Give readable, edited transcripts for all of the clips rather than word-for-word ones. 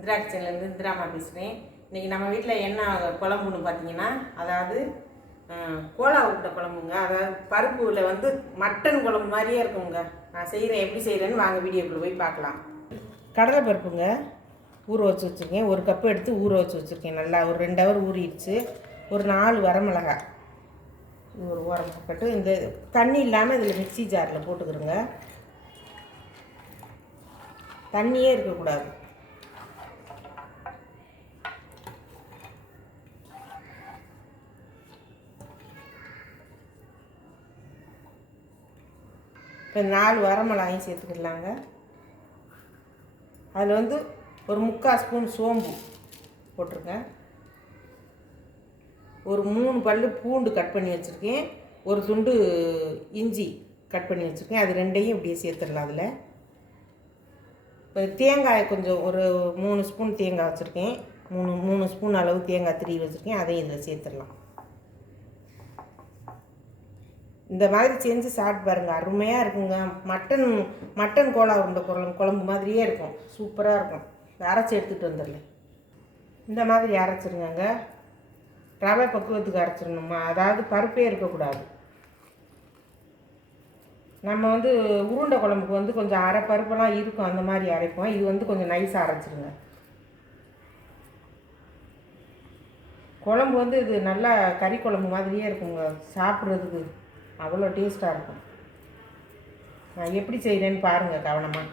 இந்திரா கிச்சன்லேருந்து இந்திராமா பேசுகிறேன். இன்றைக்கி நம்ம வீட்டில் என்ன குழம்புன்னு பார்த்தீங்கன்னா, அதாவது கோலா உருண்டை குழம்புங்க. அதாவது பருப்புல வந்து மட்டன் குழம்பு மாதிரியே இருக்குங்க. நான் செய்கிறேன், எப்படி செய்கிறேன்னு வாங்க வீடியோக்குள்ளே போய் பார்க்கலாம். கடலை பருப்புங்க ஊற வச்சு வச்சுருக்கேன். ஒரு கப்பு எடுத்து ஊற வச்சு வச்சுருக்கேன். நல்லா ஒரு 2 ஹவர் ஊறிடுச்சு. ஒரு 4 வரமிளகாய் ஒரு ஓரம் பக்கட்டு. இந்த தண்ணி இல்லாமல் இதில் மிக்சி ஜாரில் போட்டுக்கிறோங்க. தண்ணியே இருக்கக்கூடாது. இப்போ 4 வரமிளகாயும் சேர்த்துக்கிடலாங்க. அதில் வந்து ஒரு 3/4 ஸ்பூன் சோம்பு போட்டிருக்கேன். ஒரு 3 பல்லு பூண்டு கட் பண்ணி வச்சுருக்கேன். ஒரு துண்டு இஞ்சி கட் பண்ணி வச்சுருக்கேன். அது ரெண்டையும் இப்படியே சேர்த்துடலாம். அதில் இப்போ தேங்காய் கொஞ்சம் ஒரு 3 ஸ்பூன் தேங்காய் வச்சுருக்கேன். 3 ஸ்பூன் அளவு தேங்காய் திருவி வச்சுருக்கேன். அதையும் இதில் சேர்த்துடலாம். இந்த மாதிரி செஞ்சு சாப்பிட்டு பாருங்கள், அருமையாக இருக்குங்க. மட்டன் கோலா உருண்டை குழம்பு மாதிரியே இருக்கும். சூப்பராக இருக்கும். அரைச்சி எடுத்துகிட்டு வந்துடல. இந்த மாதிரி அரைச்சிருங்க. ரவை பக்குவத்துக்கு அரைச்சிடணுமா, அதாவது பருப்பே இருக்கக்கூடாது. நம்ம வந்து உருண்டை குழம்புக்கு வந்து கொஞ்சம் அரை பருப்பெல்லாம் இருக்கும், அந்த மாதிரி அரைப்போம். இது வந்து கொஞ்சம் நைஸாக அரைச்சிருங்க. குழம்பு வந்து இது நல்லா கறி குழம்பு மாதிரியே இருக்குங்க. சாப்பிட்றதுக்கு அவ்வளோ டேஸ்ட்டாக இருக்கும். நான் எப்படி செய்கிறேன்னு பாருங்கள் கவனமாக.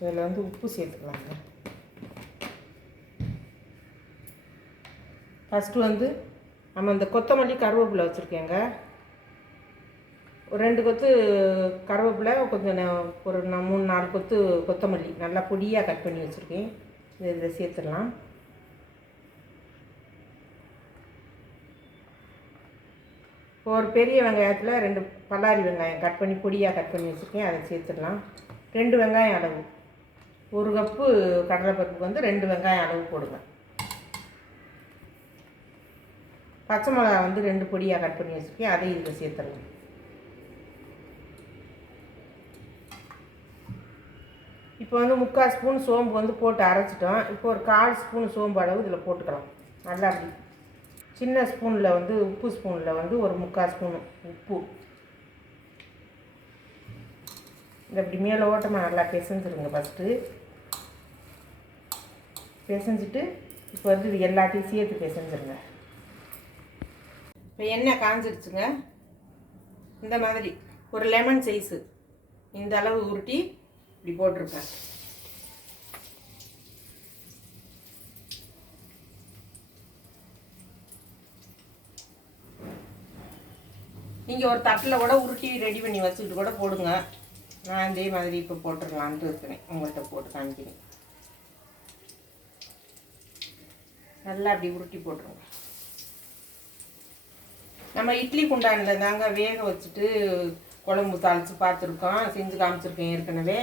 இதில் வந்து உப்பு சேர்த்துக்கலாங்க. ஃபஸ்ட்டு வந்து நம்ம இந்த கொத்தமல்லி கருவேப்பிலை வச்சுருக்கேங்க. ஒரு 2 கொத்து கருவேப்பிலை, கொஞ்சம் ஒரு 3-4 கொத்து கொத்தமல்லி நல்லா பொடியாக கட் பண்ணி வச்சுருக்கேன். இதில் சேர்த்துடலாம். ஒரு பெரிய வெங்காயத்தில் 2 பல்லாரி வெங்காயம் கட் பண்ணி பொடியாக கட் பண்ணி வச்சுருக்கேன். அதை சேர்த்துடலாம். 2 வெங்காயம் அளவு. 1 கப்பு கடலைப்பருப்புக்கு வந்து 2 வெங்காயம் அளவு போடுங்க. பச்சை மிளகா வந்து 2 பொடியாக கட் பண்ணி வச்சுருக்கேன். அதையும் இதில் சேர்த்துடலாம். இப்போ வந்து 3/4 ஸ்பூன் சோம்பு வந்து போட்டு அரைச்சிட்டோம். இப்போ ஒரு 1/4 ஸ்பூன் சோம்பு அளவு இதில் போட்டுக்கலாம். நல்லா அப்படி சின்ன ஸ்பூனில் வந்து உப்பு ஸ்பூனில் வந்து ஒரு 3/4 ஸ்பூன் உப்பு இந்த இப்படி மேலே ஓட்டமாக நல்லா பிசைஞ்சிருங்க. ஃபஸ்ட்டு பிசைஞ்சிட்டு இப்போ வந்து இது எல்லாத்தையும் சேர்த்து பிசைஞ்சிருங்க. இப்போ எண்ணெய் காஞ்சிடுச்சுங்க. இந்த மாதிரி ஒரு லெமன் சைஸு இந்த அளவு உருட்டி இப்படி போட்டிருப்பேன். நீங்கள் ஒரு தட்டில் கூட உருட்டி ரெடி பண்ணி வச்சுக்கிட்டு கூட போடுங்க. நான் இதே மாதிரி இப்போ போட்டுடலான்ட்டு இருக்கிறேன். உங்கள்கிட்ட போட்டு காமிக்கிறேன். நல்லா அப்படி உருட்டி போட்டுருங்க. நம்ம இட்லி குண்டானில் தாங்க வேக வச்சுட்டு குழம்பு தாளித்து பார்த்துருக்கோம், செஞ்சு காமிச்சிருக்கேன் ஏற்கனவே.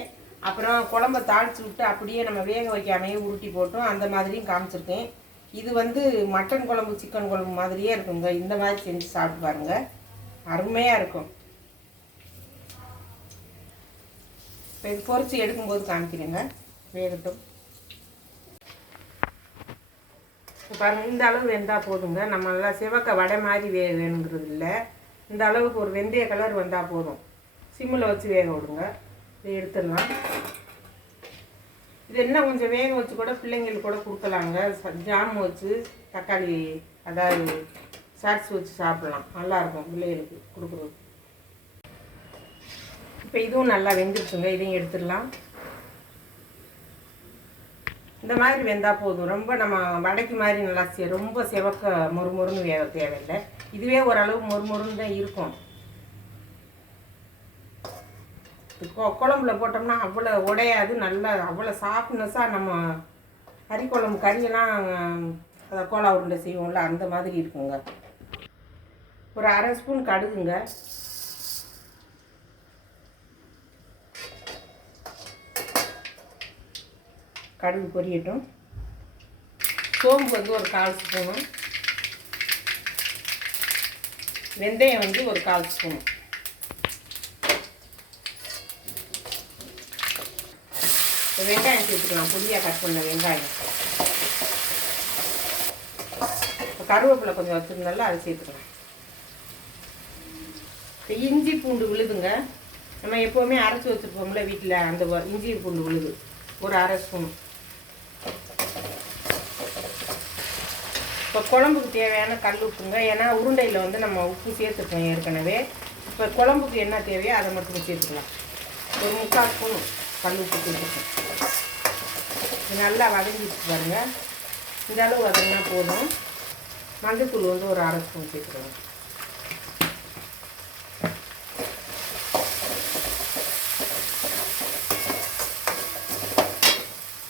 அப்புறம் குழம்ப தாளித்து விட்டு அப்படியே நம்ம வேக வைக்காமையே உருட்டி போட்டோம், அந்த மாதிரியும் காமிச்சிருக்கேன். இது வந்து மட்டன் குழம்பு சிக்கன் குழம்பு மாதிரியே இருக்குங்க. இந்த மாதிரி செஞ்சு சாப்பிட்டு பாருங்கள், அருமையாக இருக்கும். இப்போ இது பொரித்து எடுக்கும்போது காமிக்கிறேங்க. வேகட்டும். இப்போ பாருங்கள், இந்த அளவு வெந்தால் போதுங்க. நம்ம நல்லா சிவக்க வடை மாதிரி வேணுங்கிறது இல்லை. இந்த அளவுக்கு ஒரு வெந்தய கலர் வந்தால் போதும். சிம்மில் வச்சு வேக விடுங்க. இதை எடுத்துடலாம். இது என்ன கொஞ்சம் வேக வச்சு கூட பிள்ளைங்களுக்கு கூட கொடுக்கலாங்க. ஜாம் வச்சு தக்காளி அதாவது சாட்ஸ் வச்சு சாப்பிட்லாம். நல்லாயிருக்கும் பிள்ளைகளுக்கு கொடுக்குறது. இப்போ இதுவும் நல்லா வெந்துருச்சுங்க. இதையும் எடுத்துடலாம். இந்த மாதிரி வெந்தால் போதும். ரொம்ப நம்ம வடைக்கு மாதிரி நல்லா ரொம்ப செவக்க மொறுமொறுன்னு வேக தேவையில்லை. இதுவே ஓரளவு மொறுமொறுன்னு தான் இருக்கும். குழம்புல போட்டோம்னா அவ்வளோ உடையாது. நல்லா அவ்வளோ சாஃப்ட்னஸாக நம்ம கறியெல்லாம் அதை கோலா உருண்டை செய்வோம்ல, அந்த மாதிரி இருக்குங்க. ஒரு 1/2 ஸ்பூன் கடுகுங்க. கடுகு பொரியட்டும். சோம்பு வந்து ஒரு 1/4 ஸ்பூனு. வெந்தயம் வந்து ஒரு 1/4 ஸ்பூன். இப்போ வெங்காயம் சேர்த்துக்கலாம், பொடியாக கட் பண்ண வெங்காயம். இப்போ கருவேப்பிலை கொஞ்சம் வச்சுருந்தால அதை சேர்த்துக்கலாம். இப்போ இஞ்சி பூண்டு விழுதுங்க, நம்ம எப்போவுமே அரைச்சி வச்சுருப்போம்ல வீட்டில், அந்த இஞ்சி பூண்டு விழுது ஒரு அரை ஸ்பூன். இப்போ குழம்புக்கு தேவையான கல் உப்புங்க, ஏன்னா உருண்டையில் வந்து நம்ம உப்பு சேர்த்துப்போம் ஏற்கனவே. இப்போ குழம்புக்கு என்ன தேவையோ அதை மட்டும் சேர்த்துக்கலாம். ஒரு 3/4 ஸ்பூன் கல் உப்பு சேர்த்துக்கணும். இது நல்லா வதங்கிட்டு பாருங்க, இந்த அளவு வதங்கினா போதும். மஞ்சத்தூள் வந்து ஒரு அரை ஸ்பூன் சேர்த்துக்கலாம்.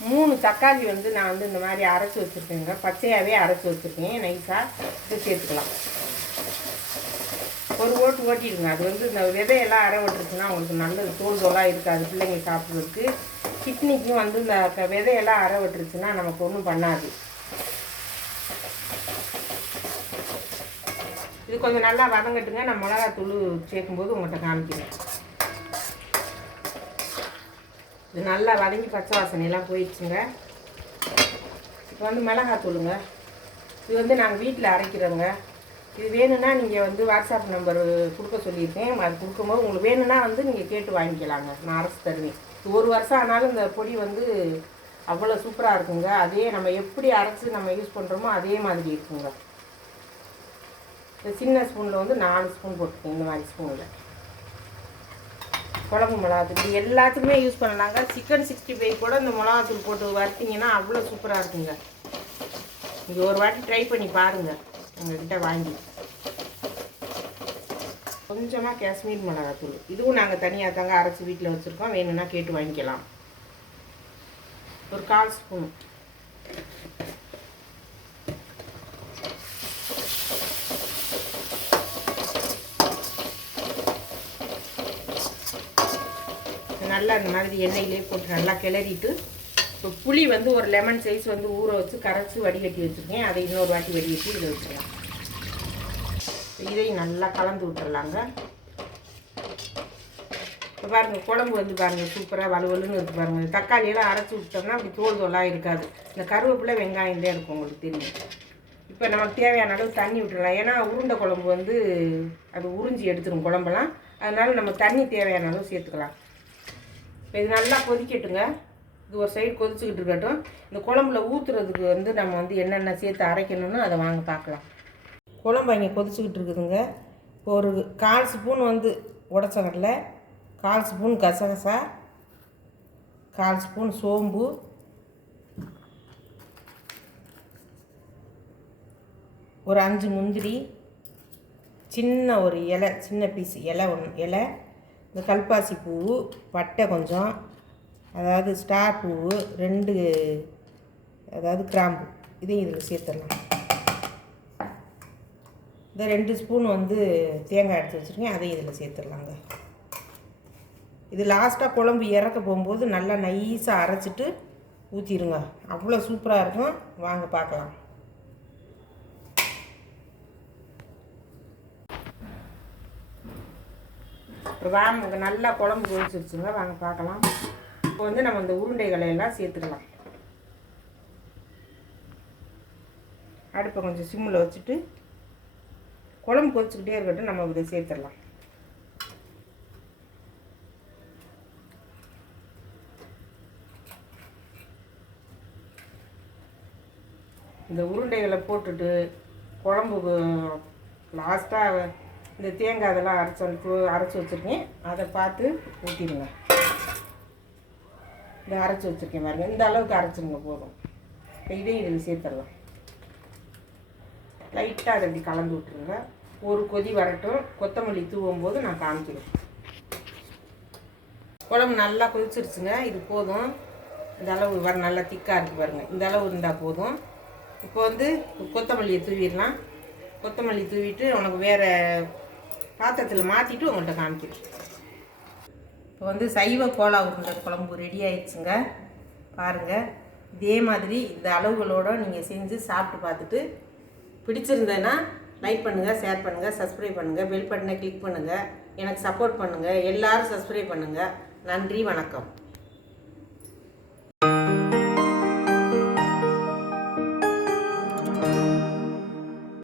மூணு தக்காளி வந்து நான் வந்து இந்த மாதிரி அரைச்சி வச்சுருக்கேங்க, பச்சையாகவே அரைச்சி வச்சுருக்கேன் நைஸாக. இது சேர்த்துக்கலாம். ஒரு ஓட்டிடுங்க. அது வந்து இந்த விதையெல்லாம் அரை விட்டுருச்சுன்னா உங்களுக்கு நல்லது, தோலாக இருக்காது பிள்ளைங்க சாப்பிட்றதுக்கு. கிட்னிக்கும் வந்து இந்த விதையெல்லாம் அரை விட்டுருச்சுன்னா நமக்கு ஒன்றும் பண்ணாது. இது கொஞ்சம் நல்லா வதங்கட்டுங்க. நான் மிளகாத்தூள் சேர்க்கும்போது உங்கள்கிட்ட காமிக்கிறேன். இது நல்லா வதங்கி பச்சை வாசனையெல்லாம் போயிடுச்சுங்க. இப்போ வந்து மிளகாத்தூளுங்க, இது வந்து நாங்கள் வீட்டில் அரைக்கிறோங்க. இது வேணும்னா நீங்கள் வந்து வாட்ஸ்அப் நம்பர் கொடுக்க சொல்லியிருக்கேன், அது கொடுக்கும்போது உங்களுக்கு வேணும்னா வந்து நீங்கள் கேட்டு வாங்கிக்கலாங்க, நான் அரைச்சி தருவேன். 1 வருஷம் ஆனாலும் இந்த பொடி வந்து அவ்வளோ சூப்பராக இருக்குங்க. அதே நம்ம எப்படி அரைச்சி நம்ம யூஸ் பண்ணுறோமோ அதே மாதிரி இருக்குங்க. இந்த சின்ன ஸ்பூனில் வந்து 4 ஸ்பூன் போட்டுக்கோங்க. இந்த மாதிரி ஸ்பூனில் குழம்பு மிளகாத்தூள் இது எல்லாத்துக்குமே யூஸ் பண்ணலாங்க. சிக்கன் 65 கூட இந்த மிளகாத்தூள் போட்டு வறுத்திங்கன்னா அவ்வளோ சூப்பராக இருக்குங்க. நீங்கள் ஒரு வாட்டி ட்ரை பண்ணி பாருங்கள் உங்கள்கிட்ட வாங்கி. கொஞ்சமாக காஷ்மீர் மிளகாத்தூள், இதுவும் நாங்கள் தனியாக தாங்க அரைச்சி வீட்டில் வச்சுருக்கோம், வேணும்னா கேட்டு வாங்கிக்கலாம். ஒரு 1/4 ஸ்பூன். நல்லா இந்த மாதிரி எண்ணெயிலே போட்டு நல்லா கிளறிட்டு, இப்போ புளி வந்து ஒரு லெமன் சைஸ் வந்து ஊற வச்சு கரைச்சி வடிகட்டி வச்சுருக்கேன், அதை இன்னொரு வாட்டி வடிகட்டி இதை வச்சுக்கலாம். இதையும் நல்லா கலந்து விட்டுறலாங்க. இப்போ பாருங்கள் குழம்பு வந்து பாருங்கள் சூப்பராக வலுவலுன்னு இருக்குது பாருங்கள். தக்காளியெல்லாம் அரைச்சி விட்டோம்னா அப்படி தோலாக இருக்காது. இந்த கருவேப்பிலை வெங்காயம் தான் இருக்கும், உங்களுக்கு தெரியும். இப்போ நமக்கு தேவையான அளவு தண்ணி விட்டுடலாம், ஏன்னா உருண்டை குழம்பு வந்து அது உறிஞ்சி எடுத்துடும் குழம்பெல்லாம். அதனால நம்ம தண்ணி தேவையான அளவு சேர்த்துக்கலாம். இப்போ இது நல்லா கொதிக்கட்டுங்க. இது ஒரு சைடு கொதிச்சுக்கிட்டு இருக்கட்டும். இந்த குழம்புல ஊற்றுறதுக்கு வந்து நம்ம வந்து என்னென்ன சேர்த்து அரைக்கணும்னு அதை வாங்க பார்க்கலாம். குழம்பு அங்கே கொதிச்சுக்கிட்டு இருக்குதுங்க. இப்போ ஒரு 1/4 ஸ்பூன் வந்து உடச்ச கடலை, 1/4 ஸ்பூன் கசகசா, 1/4 ஸ்பூன் சோம்பு, ஒரு 5 முந்திரி, சின்ன ஒரு இலை, சின்ன பீஸ் இலை, இலை, இந்த கல்பாசி பூ, பட்டை கொஞ்சம், அதாவது ஸ்டார் பூ 2, அதாவது கிராம்பு, இதையும் இதில் சேர்த்துடலாம். இந்த 2 ஸ்பூன் வந்து தேங்காய் எடுத்து வச்சுருக்கேன், அதையும் இதில் சேர்த்துடலாங்க. இது லாஸ்ட்டாக குழம்பு இறக்க போகும்போது நல்லா நைஸாக அரைச்சிட்டு ஊற்றிடுங்க, அவ்வளோ சூப்பராக இருக்கும். வாங்க பார்க்கலாம். வாங்க, நல்லா குழம்பு கொதிச்சிருச்சுங்க, வாங்க பார்க்கலாம். இப்போ வந்து நம்ம இந்த உருண்டைகளை எல்லாம் சேர்த்துக்கலாம். அடுப்பை கொஞ்சம் சிம்மில் வச்சுட்டு குழம்பு கொதிச்சுக்கிட்டே இருக்கட்டும், நம்ம இதை சேர்த்துடலாம். இந்த உருண்டைகளை போட்டுட்டு குழம்புக்கு லாஸ்ட்டாக இந்த தேங்காய் அதெல்லாம் அரைச்சி வச்சுருக்கேன், அதை பார்த்து ஊற்றிடுங்க. இந்த அரைச்சி வச்சுருக்கேன் பாருங்கள், இந்த அளவுக்கு அரைச்சிருங்க போதும். இப்போ இதையும் இதில் சேர்த்துடலாம். லைட்டாக அதை இப்படி கலந்து விட்டுருங்க. ஒரு கொதி வரட்டும், கொத்தமல்லி தூவும் போது நான் காமிக்கிறேன். குழம்பு நல்லா கொதிச்சிருச்சுங்க, இது போதும். இந்த அளவு வர நல்லா திக்காக இருக்குது பாருங்கள், இந்த அளவு இருந்தால் போதும். இப்போ வந்து கொத்தமல்லியை தூவிடலாம். கொத்தமல்லி தூவிட்டு உனக்கு வேறு பாத்திரத்தில் மாற்றிட்டு உங்கள்கிட்ட காமிக்கிறேன். இப்போ வந்து சைவ கோலா உருண்டை குழம்பு ரெடி ஆயிடுச்சுங்க. பாருங்கள், இதே மாதிரி இந்த அளவுகளோடு நீங்கள் செஞ்சு சாப்பிட்டு பார்த்துட்டு பிடிச்சிருந்தேன்னா லைக் பண்ணுங்கள், ஷேர் பண்ணுங்கள், சப்ஸ்கிரைப் பண்ணுங்கள், பெல் பட்டனை கிளிக் பண்ணுங்கள், எனக்கு சப்போர்ட் பண்ணுங்கள். எல்லோரும் சப்ஸ்கிரைப் பண்ணுங்கள். நன்றி, வணக்கம்.